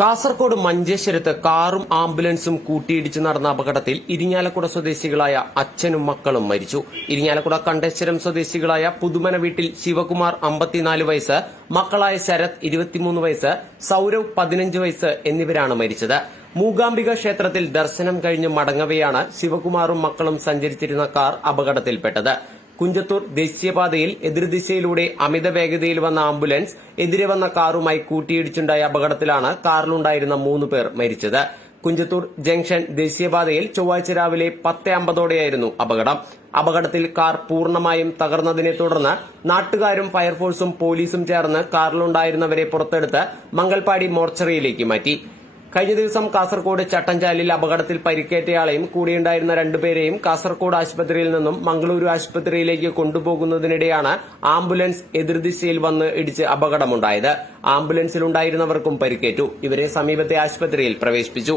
കാസർകോട് മഞ്ചേശ്വരത്ത് കാറും ആംബുലൻസും കൂട്ടിയിടിച്ച് നടന്ന അപകടത്തിൽ ഇരിഞ്ഞാലക്കുട സ്വദേശികളായ അച്ഛനും മക്കളും മരിച്ചു. ഇരിഞ്ഞാലക്കുട കണ്ടേശ്വരം സ്വദേശികളായ പുതുമന വീട്ടിൽ ശിവകുമാർ അമ്പത്തിനാല് വയസ്സ് മക്കളായ ശരത് ഇരുപത്തിമൂന്ന് വയസ്സ് സൌരവ് പതിനഞ്ച് വയസ്സ് എന്നിവരാണ് മരിച്ചത്. മൂകാംബിക ക്ഷേത്രത്തിൽ ദർശനം കഴിഞ്ഞ് മടങ്ങവെയാണ് ശിവകുമാറും മക്കളും സഞ്ചരിച്ചിരുന്ന കാർ അപകടത്തിൽപ്പെട്ടത്. കുഞ്ചത്തൂർ ദേശീയപാതയിൽ എതിർദിശയിലൂടെ അമിത വേഗതയിൽ വന്ന ആംബുലൻസ് എതിരെ വന്ന കാറുമായി കൂട്ടിയിടിച്ചുണ്ടായ അപകടത്തിലാണ് കാറിലുണ്ടായിരുന്ന മൂന്ന് പേർ മരിച്ചത്. കുഞ്ചത്തൂർ ജംഗ്ഷൻ ദേശീയപാതയിൽ ചൊവ്വാഴ്ച രാവിലെ പത്ത് അമ്പതോടെയായിരുന്നു അപകടം. അപകടത്തിൽ കാർ പൂർണമായും തകർന്നതിനെ തുടർന്ന് നാട്ടുകാരും ഫയർഫോഴ്സും പോലീസും ചേർന്ന് കാറിലുണ്ടായിരുന്നവരെ പുറത്തെടുത്ത് മംഗൽപാടി മോർച്ചറിയിലേക്ക് മാറ്റി. കഴിഞ്ഞ ദിവസം കാസർകോട് ചട്ടഞ്ചാലിൽ അപകടത്തിൽ പരിക്കേറ്റയാളെയും കൂടെയുണ്ടായിരുന്ന രണ്ടുപേരെയും കാസർകോട് ആശുപത്രിയിൽ നിന്നും മംഗളൂരു ആശുപത്രിയിലേക്ക് കൊണ്ടുപോകുന്നതിനിടെയാണ് ആംബുലൻസ് എതിർദിശയിൽ വന്ന് ഇടിച്ച് അപകടമുണ്ടായത്. ആംബുലൻസിലുണ്ടായിരുന്നവർക്കും പരിക്കേറ്റു. ഇവരെ സമീപത്തെ ആശുപത്രിയിൽ പ്രവേശിപ്പിച്ചു.